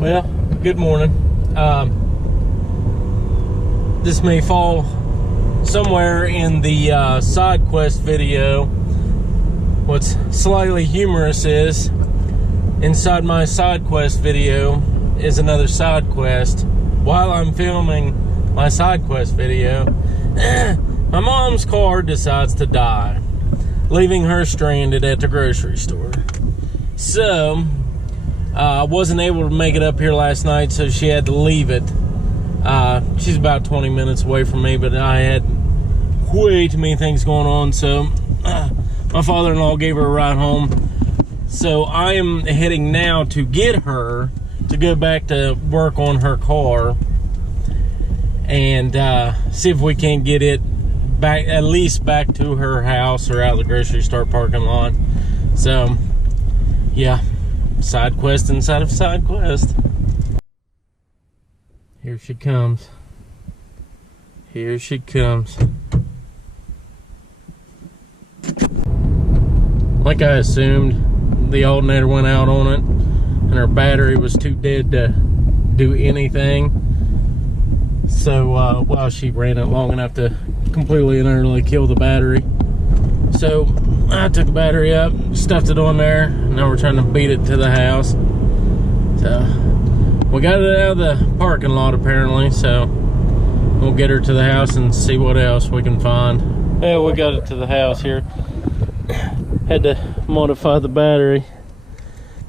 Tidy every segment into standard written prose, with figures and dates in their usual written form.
Well, good morning. This may fall somewhere in the side quest video. What's slightly humorous is inside my side quest video is another side quest. While I'm filming my side quest video, my mom's car decides to die, leaving her stranded at the grocery store. So I wasn't able to make it up here last night, so she had to leave it. She's about 20 minutes away from me, but I had way too many things going on, so my father-in-law gave her a ride home. So I am heading now to get her to go back to work on her car and see if we can get it back, at least back to her house or out of the grocery store parking lot. So yeah, side quest inside of side quest. Here she comes. Here she comes. Like I assumed, the alternator went out on it and her battery was too dead to do anything. So well, she ran it long enough to completely and utterly kill the battery. So I took the battery up, stuffed it on there. Now we're trying to beat it to the house. So we got it out of the parking lot apparently, so we'll get her to the house and see what else we can find. Yeah, we got it to the house here. Had to modify the battery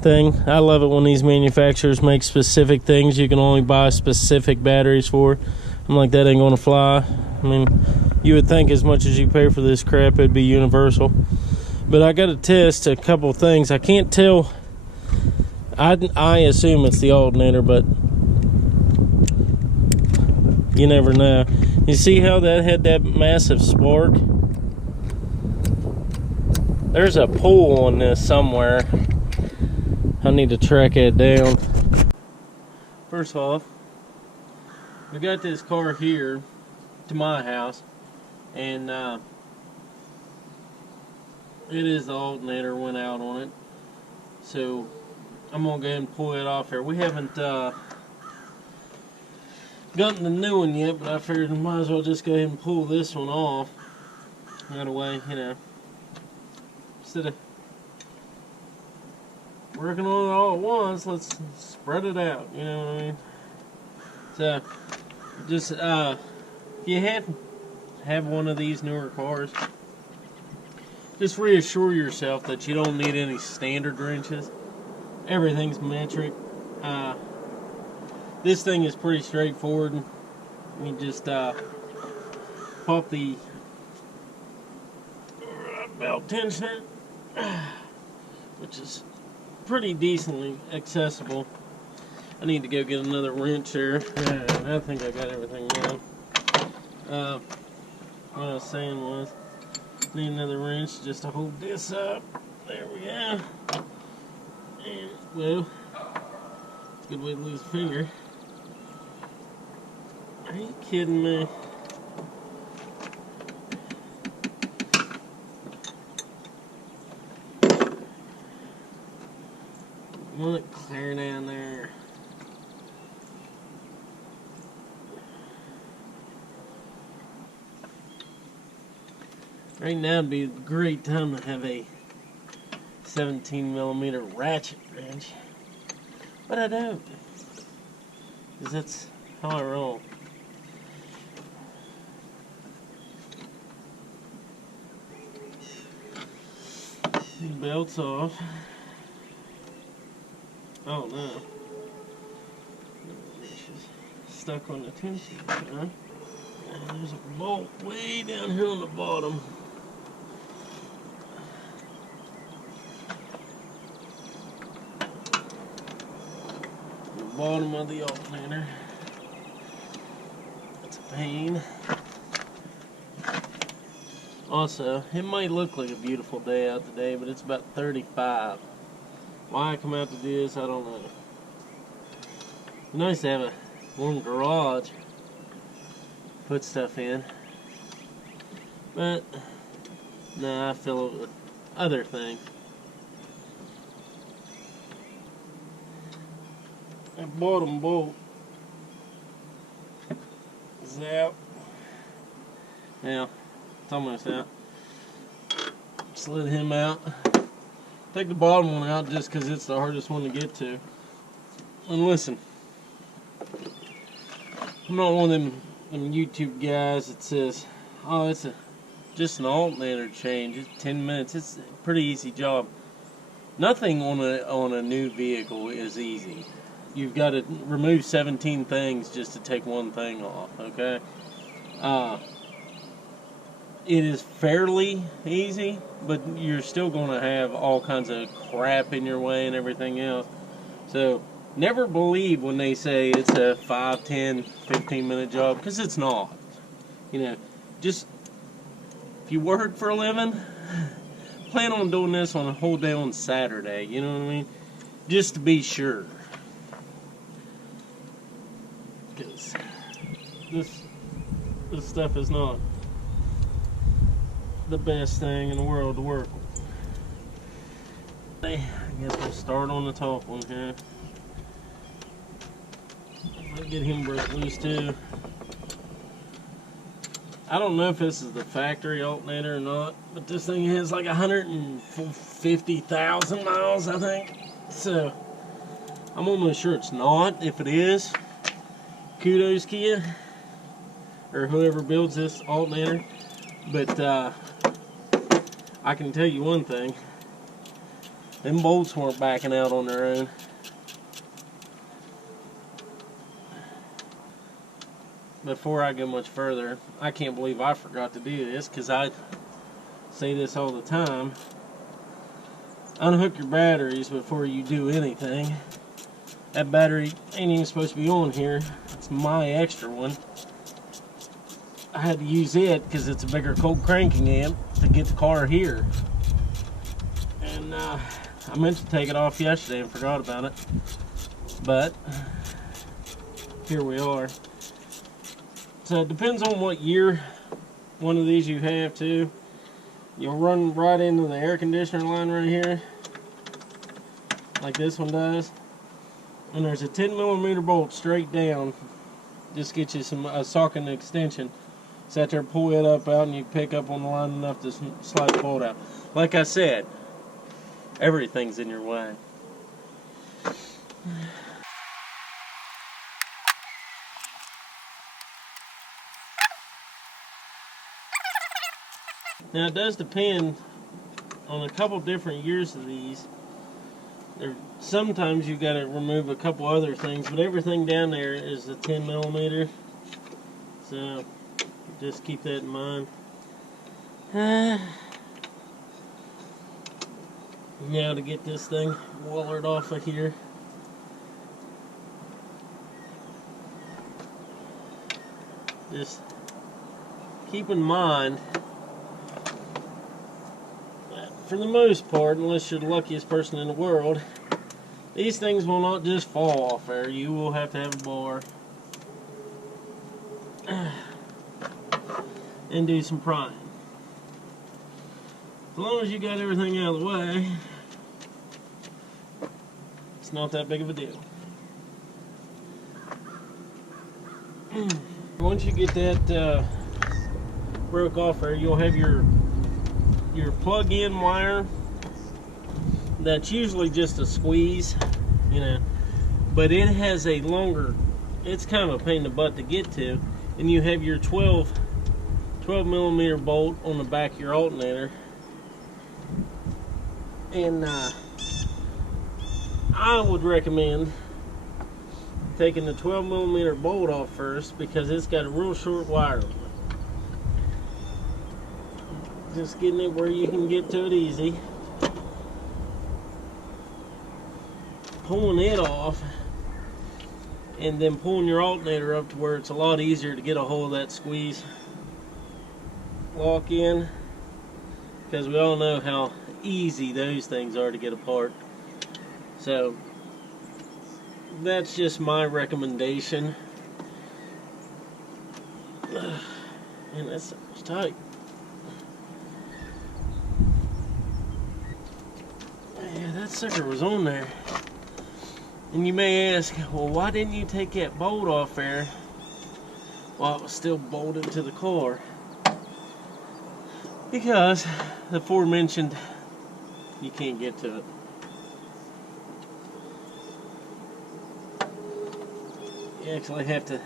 thing. I love it when these manufacturers make specific things you can only buy specific batteries for. I'm like, that ain't gonna fly. I mean, you would think as much as you pay for this crap, it'd be universal. But I gotta test a couple things. I can't tell. I assume it's the alternator, but you never know. You see how that had that massive spark? There's a pull on this somewhere. I need to track it down. First off, we got this car here to my house, and it is the alternator went out on it. So I'm gonna go ahead and pull it off here. We haven't gotten the new one yet, but I figured I might as well just go ahead and pull this one off. That way, you know, instead of working on it all at once, let's spread it out, you know what I mean? So, just, if you have one of these newer cars, just reassure yourself that you don't need any standard wrenches. Everything's metric. This thing is pretty straightforward. You just pop the belt tensioner, which is pretty decently accessible. I need to go get another wrench here. I think I got everything now. What I was saying was, need another wrench just to hold this up. There we go. And, well, it's a good way to lose a finger. Are you kidding me? Want it clear down there. Right now would be a great time to have a 17mm ratchet wrench, but I don't, because that's how I roll. The belt's off. Oh no. It's stuck on the tension, huh? And there's a bolt way down here on the bottom. The bottom of the alternator. That's a pain. Also, it might look like a beautiful day out today, but it's about 35. Why I come out to do this, I don't know. It's nice to have a warm garage, put stuff in, but no, I fill it with other things. That bottom bolt is out. Yeah, it's almost out. Slid him out. Take the bottom one out just because it's the hardest one to get to. And listen, I'm not one of them YouTube guys that says, oh, it's just an alternator change. It's 10 minutes. It's a pretty easy job. Nothing on a new vehicle is easy. You've got to remove 17 things just to take one thing off, okay? It is fairly easy, but you're still going to have all kinds of crap in your way and everything else. So never believe when they say it's a 5, 10, 15-minute job, because it's not. You know, just if you work for a living, plan on doing this on a whole day on Saturday, you know what I mean? Just to be sure. Because this stuff is not the best thing in the world to work with. I guess we'll start on the top one here. I'll get him broke loose too. I don't know if this is the factory alternator or not, but this thing has like 150,000 miles, I think. So I'm almost sure it's not. If it is, kudos Kia, or whoever builds this alternator. But I can tell you one thing, them bolts weren't backing out on their own. Before I go much further, I can't believe I forgot to do this, because I say this all the time. Unhook your batteries before you do anything. That battery ain't even supposed to be on here. It's my extra one. I had to use it because it's a bigger cold cranking amp to get the car here. And I meant to take it off yesterday and forgot about it. But here we are. So it depends on what year one of these you have too. You'll run right into the air conditioner line right here, like this one does. And there's a 10mm bolt straight down. Just get you a socket extension. Sit there, pull it up out, and you pick up on the line enough to slide the bolt out. Like I said, everything's in your way. Now it does depend on a couple different years of these. Sometimes you've got to remove a couple other things, but everything down there is a 10mm. So just keep that in mind. Now to get this thing wallered off of here. Just keep in mind that for the most part, unless you're the luckiest person in the world, these things will not just fall off there. You will have to have a bar and do some prying. As long as you got everything out of the way, it's not that big of a deal. Once you get that broke off there, you'll have your plug-in wire. That's usually just a squeeze, you know, but it has a longer, it's kind of a pain in the butt to get to, and you have your 12mm bolt on the back of your alternator. And I would recommend taking the 12mm bolt off first, because it's got a real short wire on it. Just getting it where you can get to it easy. Pulling it off, and then pulling your alternator up to where it's a lot easier to get a hold of that squeeze lock in, because we all know how easy those things are to get apart. So that's just my recommendation. And that's tight. Yeah, that sucker was on there. And you may ask, well, why didn't you take that bolt off there while it was still bolted to the car? Because the aforementioned, you can't get to it. You actually have to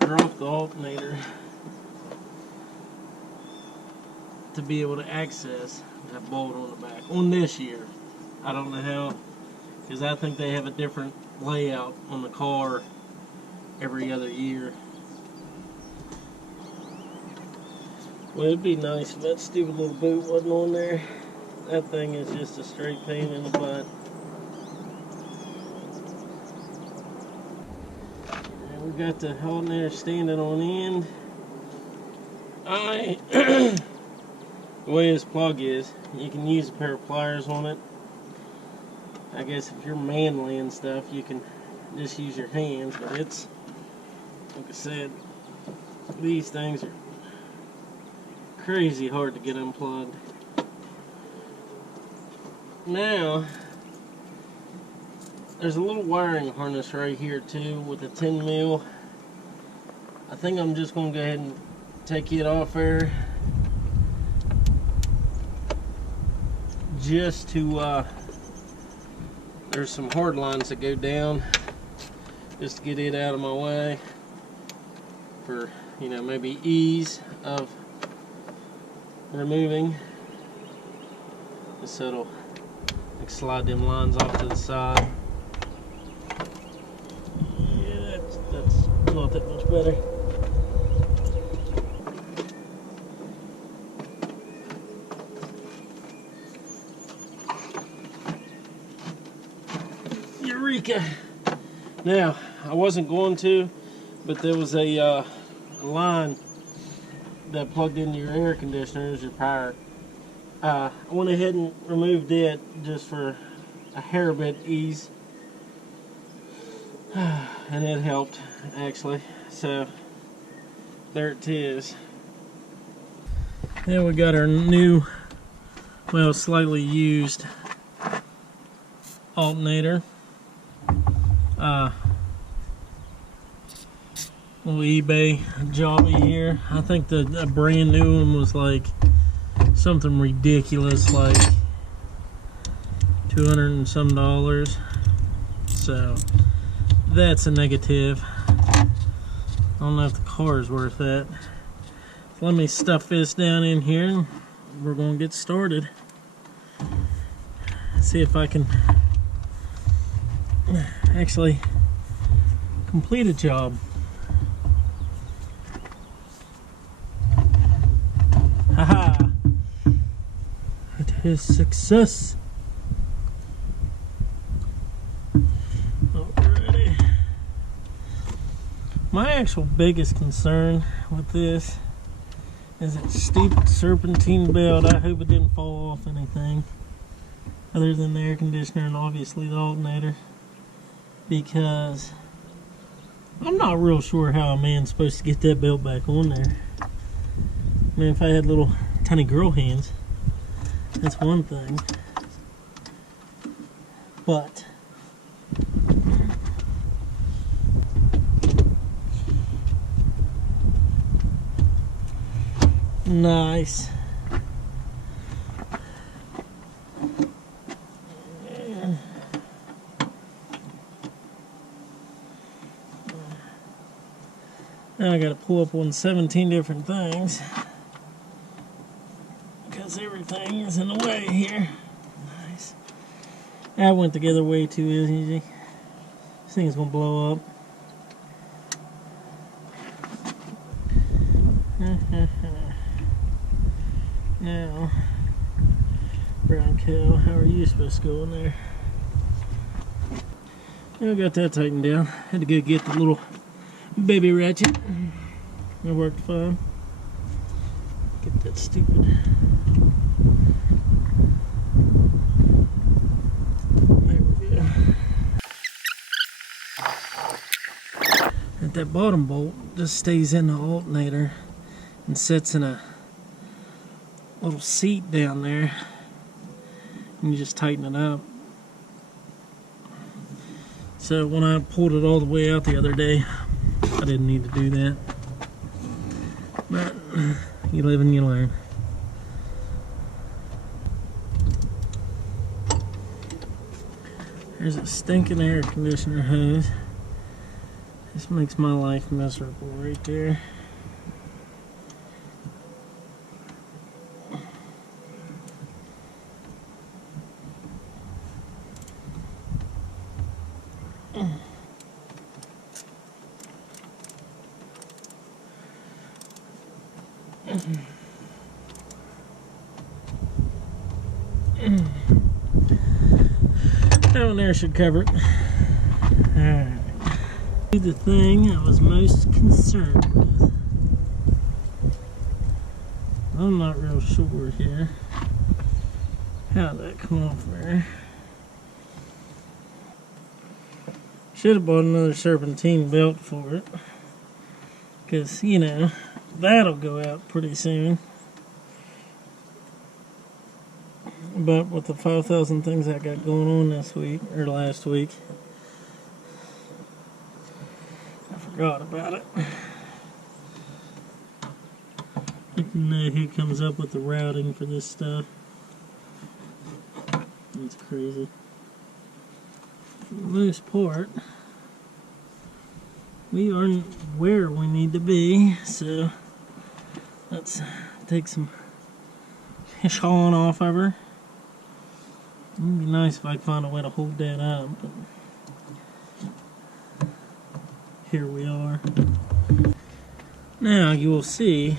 drop the alternator to be able to access that bolt on the back. On this year, I don't know how, because I think they have a different layout on the car every other year. Well, it'd be nice if that stupid little boot wasn't on there. That thing is just a straight pain in the butt. And we got the alternator standing on end. The way this plug is, you can use a pair of pliers on it. I guess if you're manly and stuff, you can just use your hands, but it's, like I said, these things are crazy hard to get unplugged. Now, there's a little wiring harness right here too with a 10 mil. I think I'm just going to go ahead and take it off there just to, there's some hard lines that go down just to get it out of my way for, you know, maybe ease of removing, just so it'll like slide them lines off to the side. Yeah, that's not that much better. Eureka! Now, I wasn't going to, but there was a line that plugged into your air conditioner as your power. I went ahead and removed it just for a hair bit ease, and it helped actually. So there it is. Then we got our new, well, slightly used alternator. Little eBay jobby here. I think the brand new one was like something ridiculous, like $200 and some. So that's a negative. I don't know if the car is worth that. So let me stuff this down in here and we're gonna get started. See if I can actually complete a job. Haha! It is success. Alrighty. My actual biggest concern with this is that stupid serpentine belt. I hope it didn't fall off anything other than the air conditioner and obviously the alternator, because I'm not real sure how a man's supposed to get that belt back on there. I mean, if I had little tiny girl hands, that's one thing. But nice. Now I gotta pull up on 17 different things because everything is in the way here. Nice. That went together way too easy. This thing is gonna blow up. Now, brown cow, how are you supposed to go in there? Yeah, I got that tightened down. Had to go get the little baby ratchet. It worked fine. Get that stupid. There we go. And that bottom bolt just stays in the alternator and sits in a little seat down there. And you just tighten it up. So when I pulled it all the way out the other day, I didn't need to do that. But you live and you learn. There's a stinking air conditioner hose. This makes my life miserable right there. That one there should cover it. Alright. The thing I was most concerned with. I'm not real sure here how that come off there. Should have bought another serpentine belt for it, because you know that'll go out pretty soon. But with the 5,000 things I got going on this week or last week, I forgot about it. I don't know who comes up with the routing for this stuff. It's crazy. For the most part, we aren't where we need to be, so let's take some fish hauling off of her. It'd be nice if I could find a way to hold that up, but here we are. Now you will see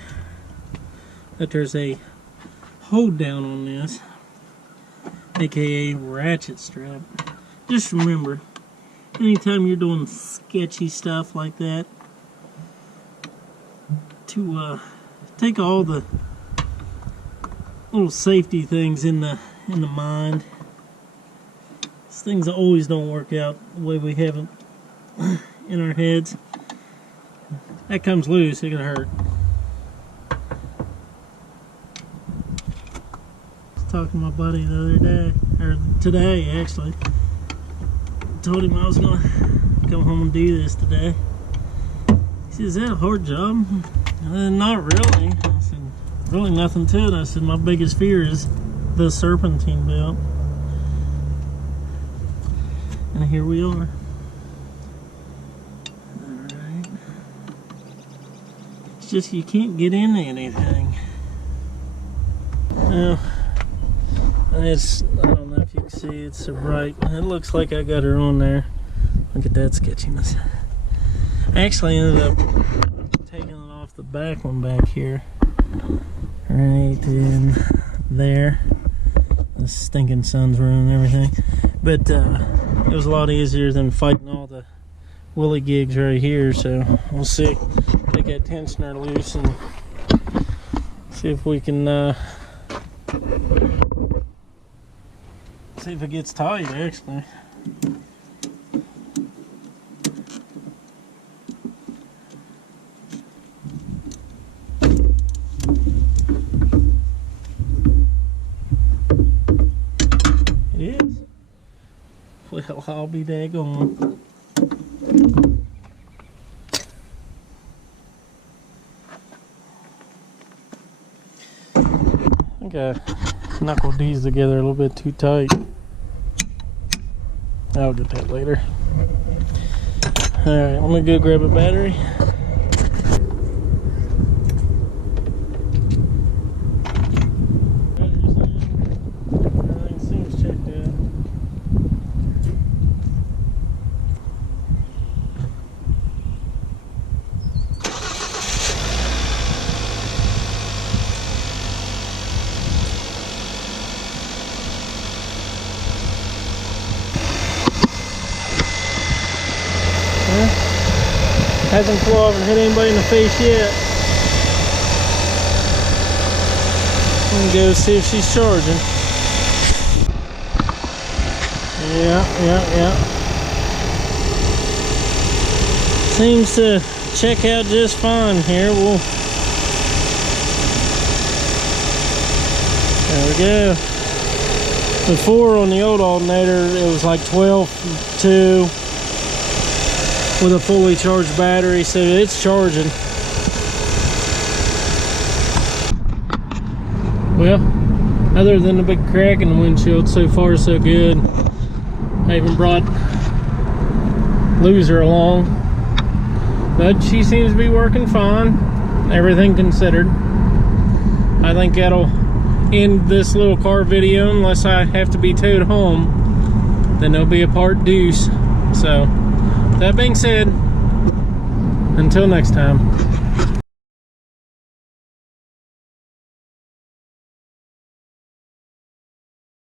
that there's a hold down on this, aka ratchet strap. Just remember, anytime you're doing sketchy stuff like that, to take all the little safety things in the mind. These things always don't work out the way we have it in our heads. That comes loose, it can hurt. I was talking to my buddy the other day, or today actually. Told him I was gonna come home and do this today. He said, "Is that a hard job?" Not really. I said, "Really nothing to it." I said, "My biggest fear is the serpentine belt." And here we are. Alright. It's just you can't get into anything. Now, I don't know if you can see, it's so bright. It looks like I got her on there. Look at that sketchiness. I actually ended up taking it off the back one back here. Right in there. The stinking sun's ruining everything. But it was a lot easier than fighting all the willy gigs right here, so we'll see. Take that tensioner loose and see if we can see if it gets tight actually. It is. Well, I'll be daggone. I think I knuckled these together a little bit too tight. I'll get that later. Alright, let me go grab a battery. Everything seems checked out. Hasn't flew over and hit anybody in the face yet. Let me go see if she's charging. Yeah. Seems to check out just fine here. There we go. Before on the old alternator, it was like 12.2. with a fully charged battery, so it's charging. Well, other than the big crack in the windshield, so far so good. I even brought Loser along, but she seems to be working fine, everything considered. I think that'll end this little car video, unless I have to be towed home. Then there'll be a part deuce. So that being said, until next time.